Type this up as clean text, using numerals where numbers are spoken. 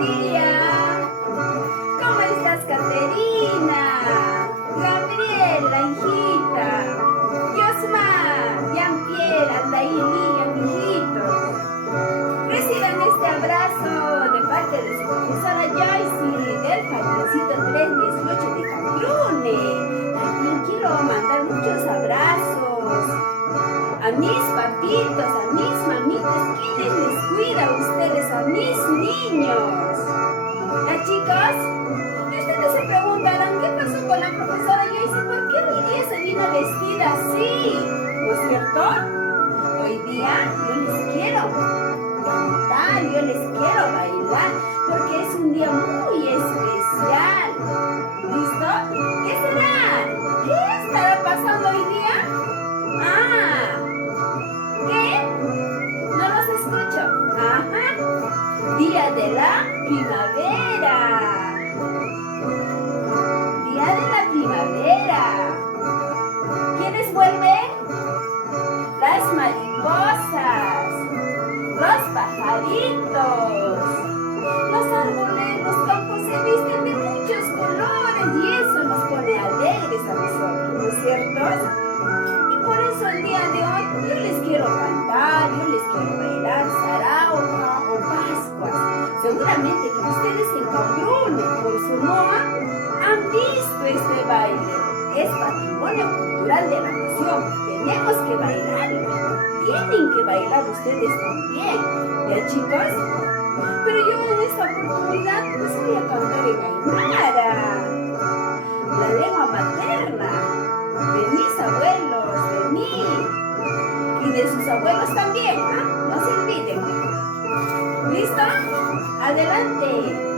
día. ¿Cómo estás, Caterina? Gabriela, hijita. Yosma, Jean-Pierre, Aldairi, amiguitos. Reciban este abrazo de parte de su profesora Joyce del Jardincito 318 de Cambrune. También quiero mandar muchos abrazos a mis papitos, a mis mamitas. ¿Quién les cuida a ustedes, a mis niños? ¿Ya, chicos? Y ustedes se preguntarán, ¿qué pasó con la profesora Joyce? ¿Por qué hoy día se vino vestida así? ¿No es cierto? Hoy día yo les quiero cantar, yo les quiero bailar, porque es un día muy especial. ¿Listo? ¿Qué será? ¿Qué estará pasando hoy día? Ah, ¿qué? No los escucho. Ajá. Día de la primavera. Día de la primavera. ¿Quiénes vuelven? Las mariposas, los pajaritos, los árboles, los campos se visten de muchos colores y eso nos pone alegres a nosotros, ¿no es cierto? Y por eso el día de hoy yo les quiero cantar, yo les quiero bailar sarauca o pascuas. Seguramente que ustedes en Cambrune, por Sonoa, han visto este baile. Es patrimonio cultural de la nación. Tenemos que bailarlo. Tienen que bailar ustedes también. ¿Ya, chicos? Pero yo en esta oportunidad les voy a cantar en aymara, la lengua materna de mis abuelos, de mí y de sus abuelos también, ¿ah? No se olviden. ¿Listo? Adelante.